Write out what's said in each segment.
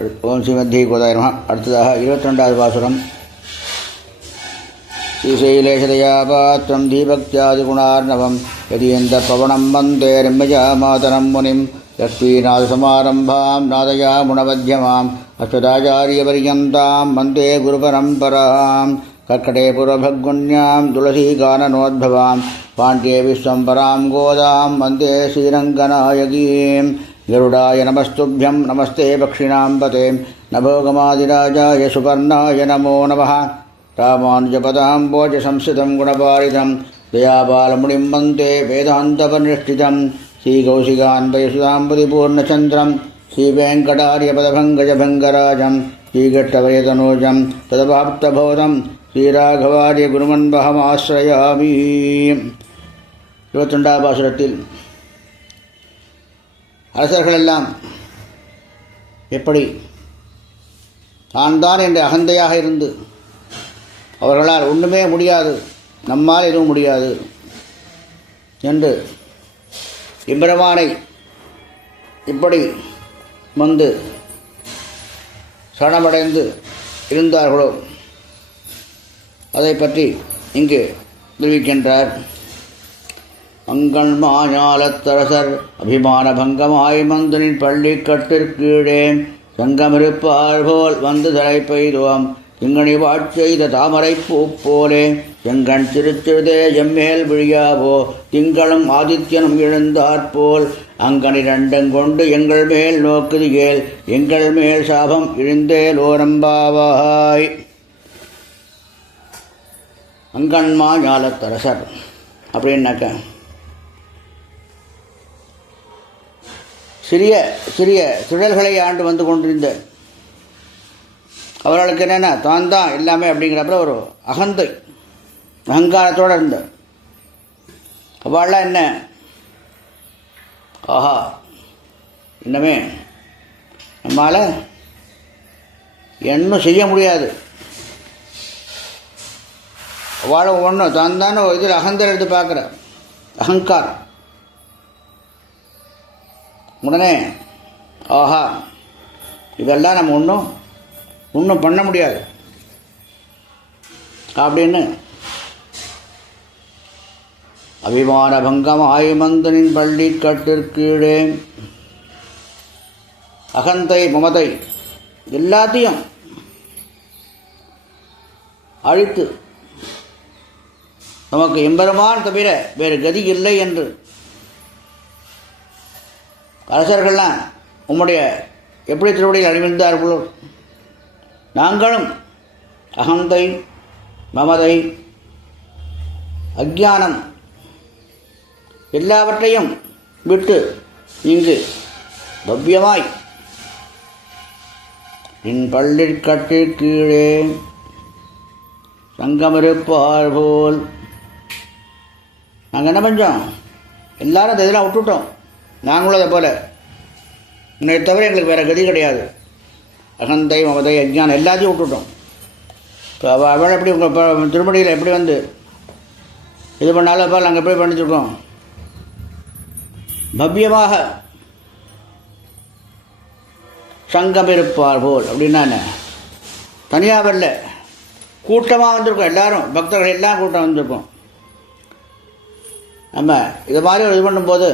ஓம் ஸ்ரீமத்தி கோதாயிரமா அடுத்ததாக இருபத்தி ரெண்டாவது பாசுரம். ஸ்ரீசைலேஷதயா பாத்திரம் தீபக்தியாதிகுணார்ணவம். யதியந்த பவனம் வந்தே ரம்யஜா மாதரம் முனிம். லக்ஷ்மீநாதசமாரம்பாம் நாதயா முணவத்தியமாம் அஸ்வதாச்சாரிய பரியந்தாம் வந்தே குருபரம்பராம். கர்க்கடே புரபகுண்யாம் துளசி கானனோத்பவாம் பாண்டியே விஸ்வம்பராம் கோதாம் வந்தே ஸ்ரீரங்கநாயகீம். गरुडाय नमस्तुभ्यं नमस्ते पक्षिणाम्बते नभोगमादिराजाय सुपर्णाय नमो नमः रामानुजपदाम्बोजसंस्थितं गुणपारितं दयाबालमुनिं वन्दे वेदान्तपनिष्ठितं श्रीकौशिकान्वयसुधाम्बुदिपूर्णचन्द्रं श्रीवेङ्कटार्यपदभङ्गजभङ्गराजं श्रीघट्टवयतनूजं तदभाप्तबोधं श्रीराघवार्य गुरुमन्वहमाश्रयामि இருபத்தொண்டாம் பாசுரத்தில் அரசர்களெல்லாம் எப்படி தான் தான் என்ற அகந்தையாக இருந்து அவர்களால் ஒன்றுமே முடியாது நம்மால் எதுவும் முடியாது என்று இம்பிரமானை இப்படி வந்து சரணமடைந்து இருந்தார்களோ? அதை பற்றி இங்கு தெரிவிக்கின்றார். அங்கண் மாஞாலத்தரசர் அபிமான பங்கமாய் மந்தனின் பள்ளி கட்டிற்கீழே சங்கமிருப்பார் போல் வந்து தலை பெய்துவம். திங்கணி வாட்செய்த தாமரை பூ போலே எங்கண் திருச்சிறுதே எம்மேல் விழியாவோ. திங்களும் ஆதித்யனும் எழுந்தாற்போல் அங்கனி ரெண்டங்கொண்டு எங்கள் மேல் நோக்குது ஏல். எங்கள் மேல் சாபம் இழிந்தேலோரம்பாவாய் அங்கன்மா ஞாலத்தரசர் அப்படின்னாக்க சிறிய சிறிய சுழல்களை ஆண்டு வந்து கொண்டிருந்த அவர்களுக்கு என்னென்ன? தான் தான் எல்லாமே அப்படிங்கிறப்ப ஒரு அகந்தை அகங்காரத்தோடு இருந்த அவள்லாம் என்ன? ஆஹா இன்னமே நம்மால் இன்னும் செய்ய முடியாது. அவளை ஒன்று தான் தானே இதில் அகந்தர் எடுத்து பார்க்குற அகங்காரம். உடனே ஆஹா இதெல்லாம் நம்ம ஒன்றும் ஒன்றும் பண்ண முடியாது. அப்படின்னு அபிமான பங்கம் ஆயுமந்தனின் பள்ளி கட்டிற்கீழே அகந்தை மமதை எல்லாத்தையும் அழித்து நமக்கு எம்பெருமான் தவிர வேறு கதி இல்லை என்று அரசர்கள்லாம் உம்முடைய எப்படி திருவடியில் அணிவிந்தார்களோ நாங்களும் அகந்தை மமதை அஜானம் எல்லாவற்றையும் விட்டு இங்கு பவ்யமாய் என் பள்ளிற்கட்டு கீழே சங்கமிருப்பார் போல். நாங்கள் என்ன பண்ணோம் எல்லாரும் அந்த இதெல்லாம் விட்டுட்டோம். நாங்களும் அதை போல். உன்னை தவிர எங்களுக்கு வேறு கதி கிடையாது. அகந்தை மமதை அஜ்ஞானம் எல்லாத்தையும் விட்டுட்டோம். இப்போ அவள் அவள் எப்படி உங்கள் இப்போ திருமணியில் எப்படி வந்து? இது பண்ணாலும் பால் நாங்கள் எப்படி பண்ணிட்டுருக்கோம். பவ்யமாக சங்கம் இருப்பார் போல். அப்படின்னா என்ன? தனியாக வரல. கூட்டமாக வந்திருக்கோம் எல்லாரும். பக்தர்கள் எல்லாம் கூட்டம் வந்திருக்கோம். நம்ம இது மாதிரி இது பண்ணும்போது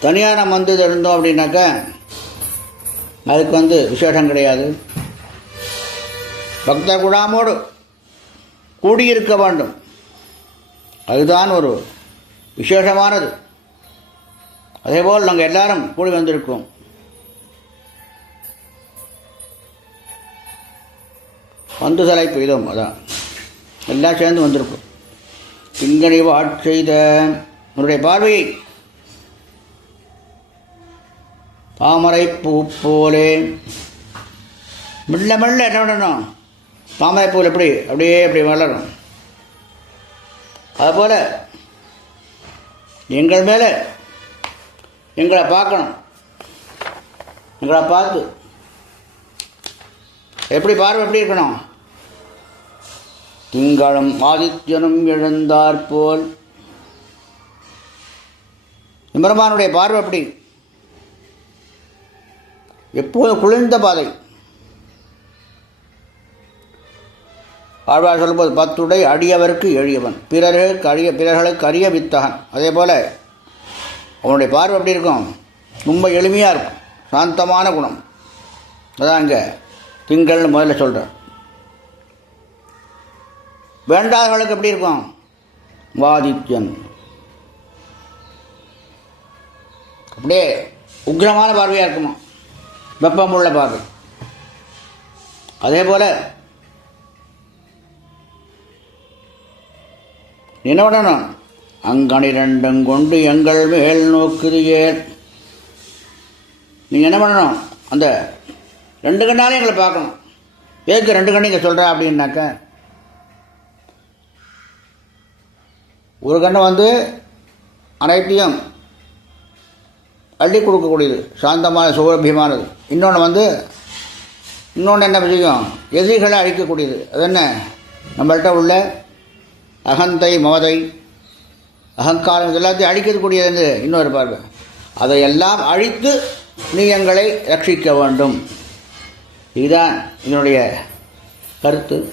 தனியாக நம்ம வந்து இருந்தோம் அப்படின்னாக்கா அதுக்கு வந்து விசேஷம் கிடையாது. பக்த குடாமோடு கூடியிருக்க வேண்டும். அதுதான் ஒரு விசேஷமானது. அதேபோல் நாங்கள் எல்லாரும் கூடி வந்திருக்கோம் வந்து தலை பெய்தோம் அதான். எல்லாம் சேர்ந்து வந்திருக்கோம் திங்கனி செய்த? உன்னுடைய பார்வையை தாமரை பூ போலே மெல்ல மெல்ல என்ன பண்ணணும்? தாமரை பூவில் எப்படி? அப்படியே அப்படி வளரும். அதுபோல் எங்கள் மேலே எங்களை பார்க்கணும். எங்களை பார்த்து. எப்படி பார்வை எப்படி இருக்கணும்? திங்களும் ஆதித்யனும் எழுந்தாற்போல். எம்பெருமானுடைய பார்வை எப்படி? எப்போதும் குளிர்ந்த பாதை? ஆழ்வார் சொல்லும்போது பத்துடை அடியவருக்கு எளியவன் பிறர்களுக்கு அழிய பிறர்களுக்கு அரிய வித்தகன். அதே போல் அவனுடைய பார்வை எப்படி இருக்கும்? ரொம்ப எளிமையாக இருக்கும். சாந்தமான குணம். அதான் இங்கே திங்கள்னு முதல்ல சொல்கிறேன் வேண்டாதவர்களுக்கு எப்படி இருக்கும்? வாதித்யன். அப்படியே உக்கிரமான பார்வையாக இருக்குமா? வெப்பமுள்ள பார்வை அதே போல் என்ன பண்ணணும் அங்கனிரண்டும் கொண்டு எங்கள் மேல் நோக்குது ஏன் நீங்கள் என்ன பண்ணணும்? அந்த ரெண்டு கண்ணாலே எங்களை பார்க்கணும். ஏக்கு ரெண்டு கண்ணு இங்கே சொல்கிறா அப்படின்னாக்க ஒரு கண்ணை வந்து அனைத்தையும் அள்ளி கொடுக்கக்கூடியது சாந்தமான சுகபியமானது. இன்னொன்று வந்து இன்னொன்று என்ன செய்யும் எதிரிகளை அழிக்கக்கூடியது. அது என்ன? நம்மள்கிட்ட உள்ள அகந்தை மமதை அகங்காரம் இது எல்லாத்தையும் அழிக்கக்கூடியது இன்னொரு பார்வை. அதையெல்லாம் அழித்து நீ எங்களை ரட்சிக்க வேண்டும். இதுதான் என்னுடைய கருத்து.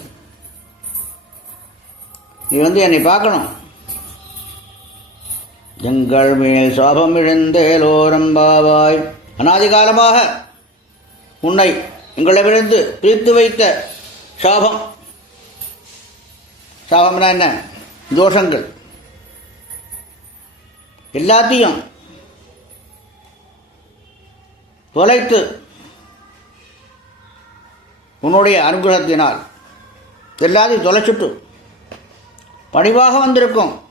நீ வந்து என்னை பார்க்கணும். எங்கள் மேல் சாபம் இழந்தேலோரம்பாவாய் அனாதிகாலமாக உன்னை எங்களிடமிருந்து பிரித்து வைத்த சாபம். சாபம்னா என்ன? தோஷங்கள். எல்லாத்தையும் தொலைத்து உன்னுடைய அனுகிரகத்தினால் எல்லாத்தையும் தொலைச்சிட்டு பணிவாக வந்திருக்கும்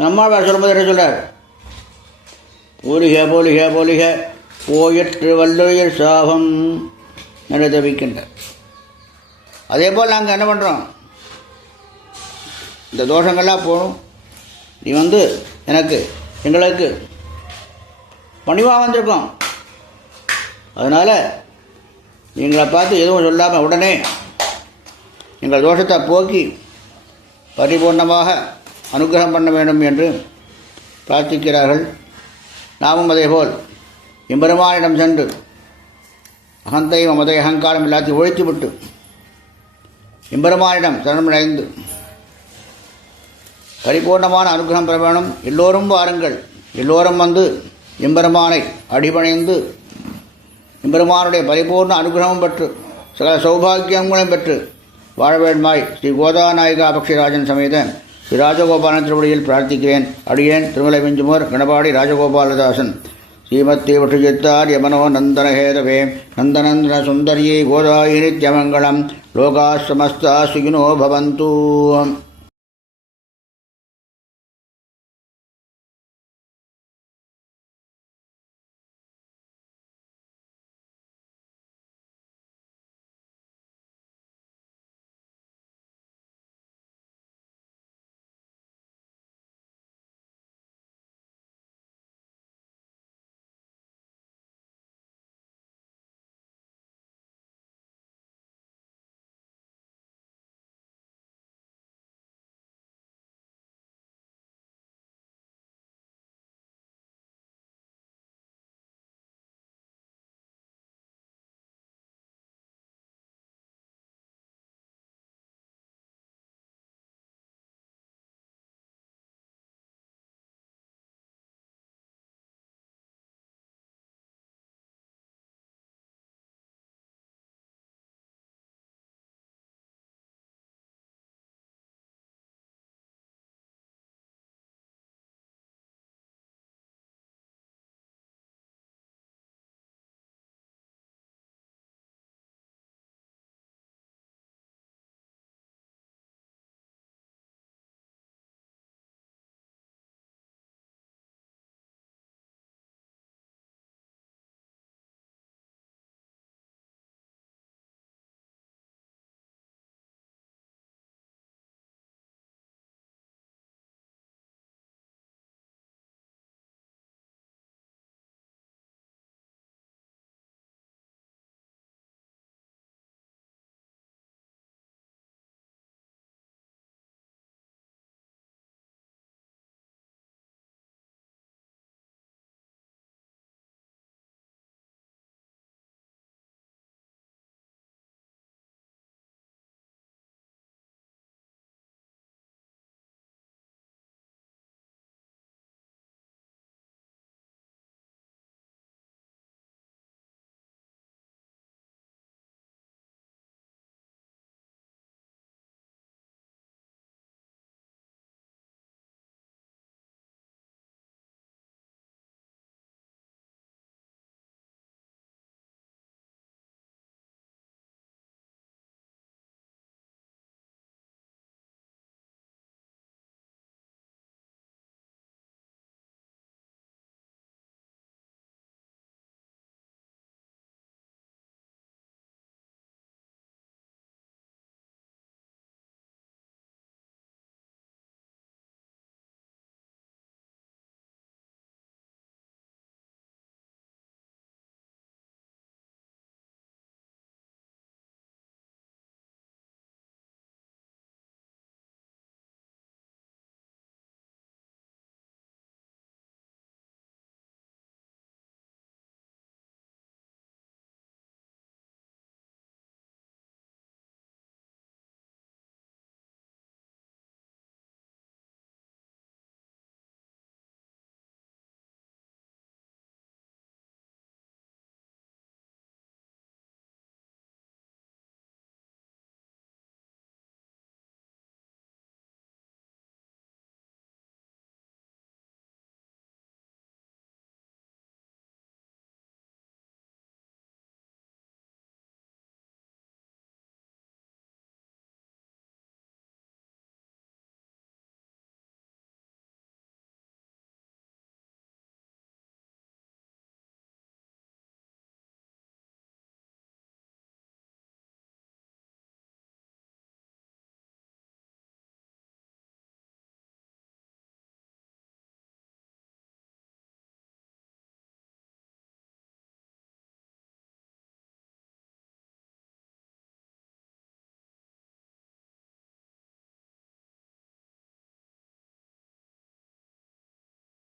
நம்மாழ்வார் சொல்லும்போது என்ன சொல்கிறார் போலிக போலிக போலிக போயிற்று வல்லுயிர் சாபம் என்று தவிக்கின்ற அதே போல் நாங்கள் என்ன பண்ணுறோம் இந்த தோஷங்கள்லாம் போகணும் நீ வந்து எனக்கு எங்களுக்கு பணிவாக வந்திருக்கோம். அதனால் எங்களை பார்த்து எதுவும் சொல்லாமல் உடனே எங்கள் தோஷத்தை போக்கி பரிபூர்ணமாக அனுகிரகம் பண்ண வேண்டும் என்று பிரார்த்திக்கிறார்கள். நாமும் அதேபோல் எம்பெருமானிடம் சென்று அகந்தை மமதை அகங்காரம் எல்லாத்தையும் ஒழித்து விட்டு எம்பெருமானிடம் சரணமடைந்து பரிபூர்ணமான அனுகிரகம் பெற வேணும் எல்லோரும் வாருங்கள். எல்லோரும் வந்து எம்பெருமானை அடிபணிந்து எம்பெருமானுடைய பரிபூர்ண அனுகிரகம் பெற்று சகல சௌபாகியங்களும் பெற்று வாழ வேண்டுமாய் ஸ்ரீ கோதாநாயகா பக்ஷிராஜன் சமேத ராஜகோபாலன் திருவடியில் பிரார்த்திக்கிறேன். அடியேன் திருமலை மிஞ்சுமோர் கணபாடி ராஜகோபாலதாசன். ஸ்ரீமத்தி வட்டுஜித்தார் யமனோ நந்தனஹேதவே நந்தநந்தன சுந்தரியை கோதாயி நித்யமங்கலம். லோகா சமஸ்தா சுகினோ பவந்து.